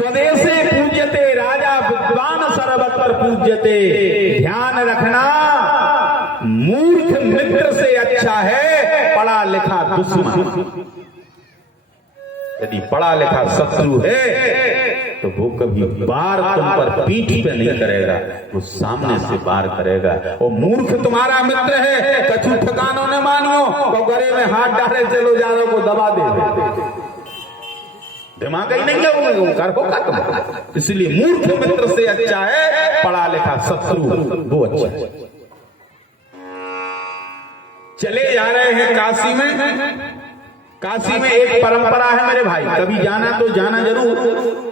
स्वदेशे पूज्यते राजा विद्वान सर्वत्र पूज्यते। ध्यान रखना, मूर्ख मित्र से अच्छा है पढ़ा लिखा दुश्मन। यदि पढ़ा लिखा शत्रु है तो वो कभी वार तुम पर पीठ पे नहीं करेगा, वो सामने से वार करेगा। और मूर्ख तुम्हारा मित्र है, कछु ठिकानों न मानियो, तो गले में हाथ डाले चलो जा रहे को दबा दे। दिमाग ही नहीं है वो, इसलिए मूर्ख मित्र से अच्छा है पढ़ा लिखा शत्रु, वो अच्छा है। चले जा रहे हैं काशी में। काशी में एक परंपरा है मेरे भाई, कभी जाना तो जाना जरूर।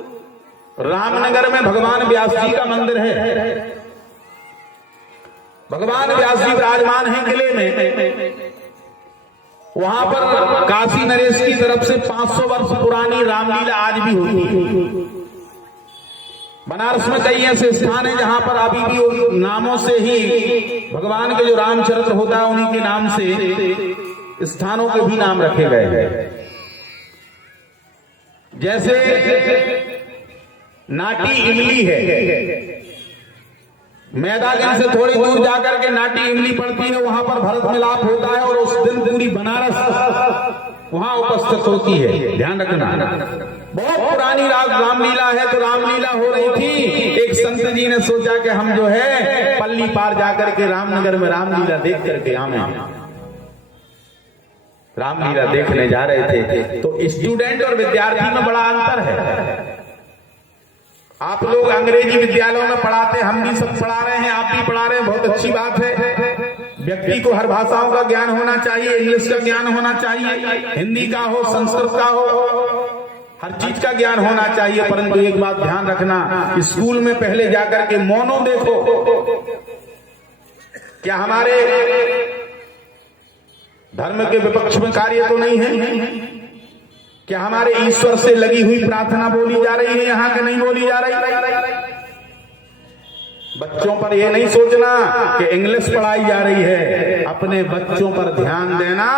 रामनगर में भगवान व्यास जी का मंदिर है। भगवान व्यास जी विराजमान हैं किले में। वहां पर काशी नरेश की तरफ से 500 वर्ष पुरानी रामलीला आज भी होती है। बनारस में कई ऐसे स्थान हैं जहां पर अभी भी नामों से ही भगवान के जो रामचरित्र होता है उन्हीं के नाम से स्थानों के भी नाम रखे गए हैं। जैसे नाटी इमली है, मैदागंज से थोड़ी दूर जाकर के नाटी इमली पड़ती है, वहां पर भरत मिलाप होता है और उस दिन पूरी बनारस वहां उपस्थित होती है। ध्यान रखना, बहुत पुरानी रामलीला है। तो रामलीला हो रही थी, एक संत जी ने सोचा कि हम जो है पल्ली पार जाकर के रामनगर में रामलीला देख करके आवे। रामलीला देखने जा रहे थे तो स्टूडेंट और विद्यार्थी में बड़ा अंतर है। आप लोग अंग्रेजी विद्यालयों में पढ़ाते, हम भी सब पढ़ा रहे हैं, आप भी पढ़ा रहे हैं, बहुत अच्छी बात है। व्यक्ति को हर भाषाओं का ज्ञान होना चाहिए, इंग्लिश का ज्ञान होना चाहिए, हिंदी का हो, संस्कृत का हो, हर चीज का ज्ञान होना चाहिए। परंतु एक बात ध्यान रखना, स्कूल में पहले जाकर के मौनों देखो, क्या हमारे धर्म के विपक्ष में कार्य तो नहीं है? क्या हमारे ईश्वर से लगी हुई प्रार्थना बोली जा रही है यहाँ के नहीं बोली जा रही? बच्चों पर यह नहीं सोचना कि इंग्लिश पढ़ाई जा रही है, अपने बच्चों पर ध्यान देना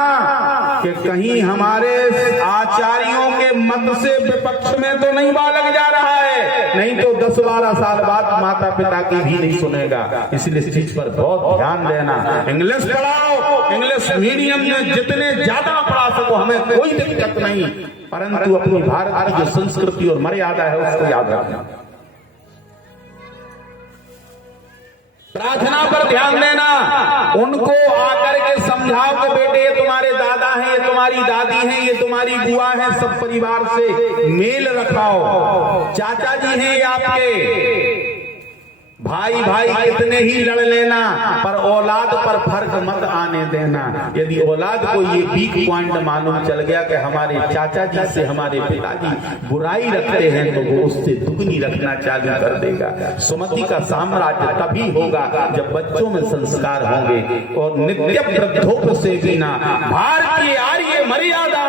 कि कहीं हमारे आचार्यों के मत से विपक्ष में तो नहीं बालक जा रहा है, नहीं तो 10-12 साल बाद माता पिता की भी नहीं सुनेगा। इसलिए इस चीज पर बहुत ध्यान देना। इंग्लिश पढ़ाओ, इंग्लिश मीडियम में जितने ज्यादा पढ़ा सको, हमें कोई दिक्कत नहीं, परंतु अपनी भारत की जो संस्कृति और मर्यादा है उसको याद रखना। प्रार्थना पर ध्यान देना, उनको आकर के समझाओ कि बेटे ये तुम्हारे दादा हैं, ये तुम्हारी दादी हैं, ये तुम्हारी बुआ है, सब परिवार से मेल रखाओ। चाचा जी हैं ये आपके, भाई भाई कितने ही लड़ लेना, पर औलाद पर फर्क मत आने देना। यदि औलाद को ये वीक पॉइंट मालूम चल गया कि हमारे चाचा जी से हमारे पिताजी बुराई रखते हैं, तो वो उससे दुगनी रखना चालू कर देगा। सुमति का साम्राज्य तभी होगा जब बच्चों में संस्कार होंगे। और नित्य वृद्धोप से बिना भारतीय आर्य मर्यादा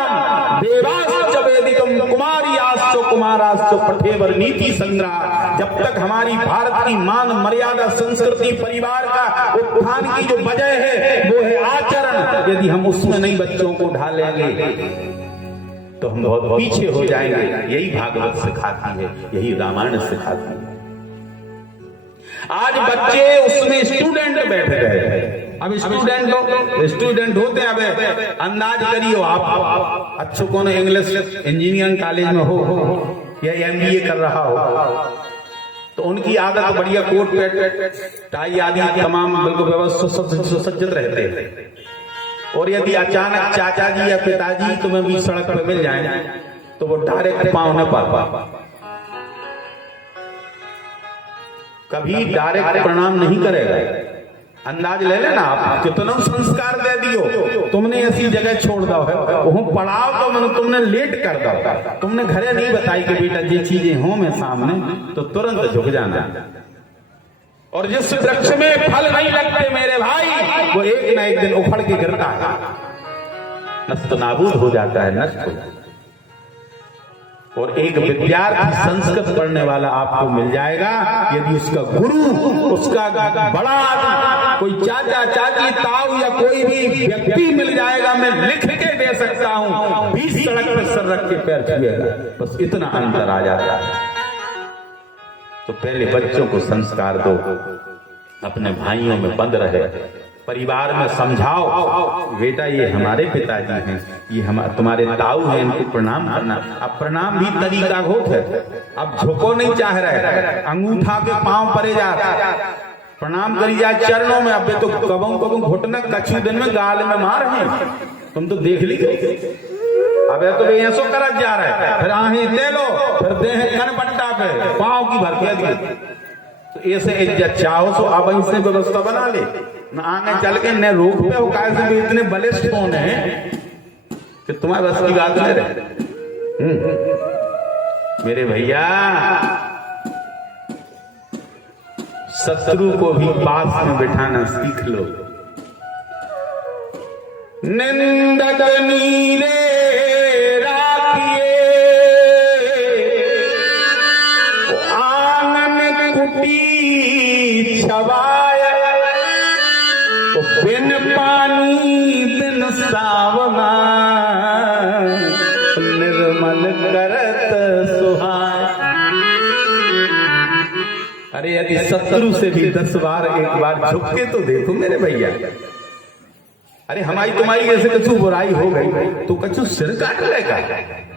देवाश्च वेदिकम कुमारियाश्च कुमाराश्च पठेवर नीति संग्रह। जब तक हमारी भारत की मान मर्यादा संस्कृति परिवार का उत्थान की जो वजह है वो है आचरण, यदि हम उसमें नहीं बच्चों को ढालेंगे तो हम बहुत पीछे हो जाएंगे। यही भागवत सिखाती है, यही रामायण सिखाती है। आज बच्चे उसमें स्टूडेंट बैठ गए। अब स्टूडेंट होते हैं, अब अंदाज करियो आप, अच्छों को इंग्लिश इंजीनियरिंग कॉलेज में हो या MBA कर रहा हो, तो उनकी आदत बढ़िया कोट पैंट टाई आदि तमाम बिल्कुल व्यवस्थित सुसज्जित रहते हैं। और यदि अचानक चाचा जी या पिताजी तुम्हें भी सड़क पर मिल जाए तो वो डायरेक्ट पाँव न पा, कभी डायरेक्ट प्रणाम नहीं करेगा। अंदाज ले लेना आप, कितना संस्कार दे दियो, तुमने ऐसी जगह छोड़ दो है, वो पढ़ाओ तो मैंने तुमने लेट कर दो, तुमने घरे नहीं बताई कि बेटा ये चीजें हो मैं सामने, तो तुरंत झुक जाना। और जिस वृक्ष में फल नहीं लगते मेरे भाई, वो एक ना एक दिन उखड़ के गिरता है, नष्ट नाबूद हो जाता है, नष्ट हो जाता है। और एक विद्यार्थी संस्कृत पढ़ने वाला आपको मिल जाएगा यदि उसका गुरु, उसका बड़ा कोई चाचा चाची ताऊ या कोई भी व्यक्ति मिल जाएगा, मैं लिख के दे सकता हूं, 20 सड़क पर सर रख के पैर छुएगा, बस इतना अंतर आ जाता है। तो पहले बच्चों को संस्कार दो, अपने भाइयों में बंद रहे, परिवार में समझाओ, बेटा ये हमारे पिताजी हैं, ये तुम्हारे ताऊ हैं, इनको प्रणाम करना। अब प्रणाम भी तरीका होत है, अब झुको नहीं चाह रहे, अंगूठा के पांव परे जा, प्रणाम करी जाए चरणों में। अब तो कबू घुटना कछु दिन में गाल में मार है, तुम तो देख ली। अब तो ऐसो करत जा रहे, फिर आहें दे लो, फिर दे कन पट्टा पे पांव की भर के दी। तो ऐसे इज्जत चाहो सो अब इससे व्यवस्था बना ले, न आगे चल के न रोक पे हो, कैसे भी इतने बलिष्ठ कौन है कि तुम्हारे बस की बात नहीं रहे। मेरे भैया, शत्रु को भी पास में बिठाना सीख लो। निंदक नीरे राखिए, आंगन कुटी छवाए, तो बिन पानी बिन सावना, निर्मल करत सुहाए। अरे यदि शत्रु से भी 10 बार एक बार झुक के तो देखो मेरे भैया। अरे हमारी तुम्हारी जैसे कछु बुराई हो गई तो कछु सिर काट लेगा।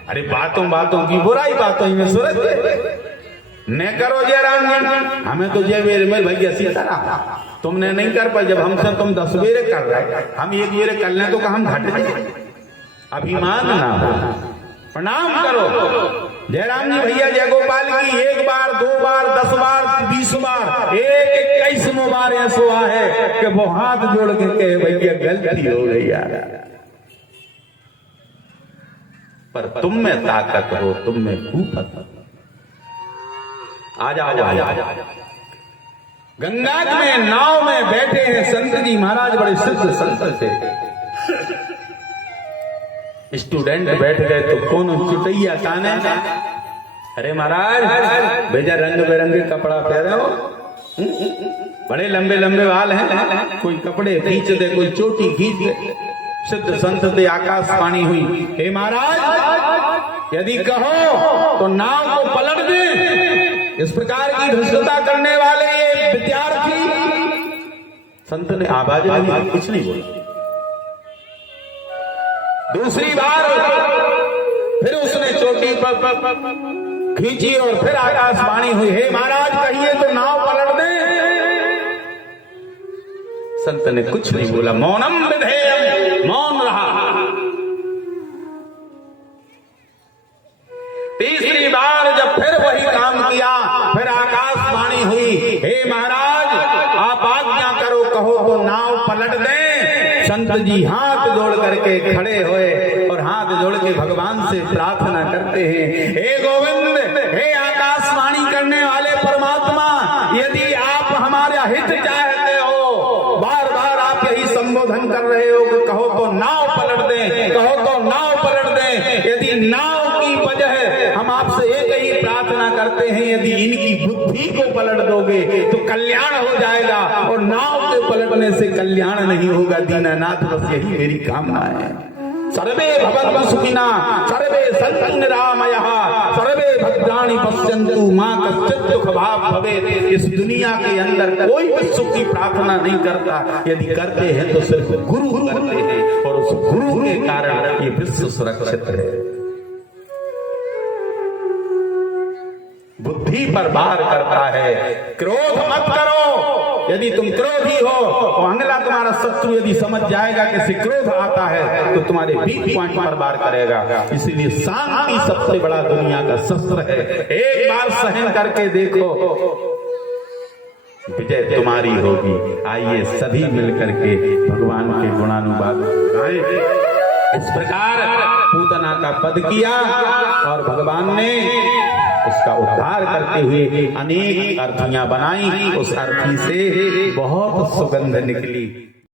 अरे बातों की बुराई बातों ही में सूरत न करो जयराम जी, हमें तो जय मेरे में भैया सी तरह तुमने नहीं कर पाए। जब हमसे तुम 10 बेरे कर रहे, हम 1 बेरे कर लें तो हम घट जाए। अभिमान ना हो, प्रणाम करो। जयराम जी भैया जय गोपाल की 1 बार 2 बार 10 बार 20 बार 21 बार ऐसा है कि वो हाथ जोड़ के कहे भैया गलती हो गई यार। पर तुम में ताकत हो, तुम में खूब आ जाओ। गंगा में नाव में बैठे हैं संत जी महाराज, बड़े सिद्ध संत थे। स्टूडेंट बैठ गए तो कौन चुटैया काने, अरे महाराज भेजा रंग बिरंगे कपड़ा पहने हो, बड़े लंबे लंबे बाल हैं, कोई कपड़े खींच दे, कोई चोटी खींच दे। सिद्ध संत दे आकाशवाणी हुई, हे महाराज यदि कहो तो नाव को पलट दे। इस प्रकार की धृष्टता करने वाले ये विद्यार्थी, संत ने आवाज नहीं, कुछ नहीं बोला। दूसरी बार फिर उसने चोटी पर खींची और फिर आकाशवाणी हुई, हे महाराज कहिए तो नाव पलट दे। संत ने कुछ नहीं बोला, मौनम विधेयम, मौन रहा। तीसरी बार जब फिर वही काम किया, फिर आकाशवाणी हुई, हे महाराज आप आज्ञा करो, कहो तो नाव पलट दे। संत जी हाथ जोड़ करके खड़े हुए और हाथ जोड़ के भगवान से प्रार्थना करते हैं, हे गोविंद, हे आकाशवाणी करने वाले परमात्मा, यदि आप हमारा हित चाहते हो, बार बार आप यही संबोधन कर रहे हो कि कहो तो नाव पलट दें, कहो तो नाव पलट दें। यदि नाव की वजह हम आपसे एक ही प्रार्थना करते हैं, यदि इनकी बुद्धि को पलट दोगे तो कल्याण हो जाएगा, और नाव के पलटने से कल्याण नहीं होगा दीनानाथ, बस यही मेरी कामना है। सर्वे भवन्तु सुखिनः, सर्वे सन्तु निरामयः, सर्वे भद्राणि पश्यन्तु मा कश्चित् दुःख भाग् भवेत्। इस दुनिया के अंदर कोई भी सुख की प्रार्थना नहीं करता, यदि करते हैं तो सिर्फ गुरु करते हैं, और उस गुरु के कारण ये विश्व सुरक्षित है। बुद्धि पर वार करता है, क्रोध मत करो। यदि तुम क्रोधी हो तो अगला तुम्हारा शत्रु यदि समझ जाएगा कि इसे क्रोध आता है तो तुम्हारे वीक पॉइंट पर वार करेगा। इसीलिए शांति सबसे बड़ा दुनिया का शस्त्र है। एक बार सहन करके देखो, विजय तुम्हारी होगी। आइए सभी मिलकर के भगवान के गुणानुवाद गाएं। इस प्रकार पूतना का वध किया और भगवान ने उसका उद्धार करते हुए अनेक अर्थियां बनाई। उस अर्थी से बहुत सुगंध निकली।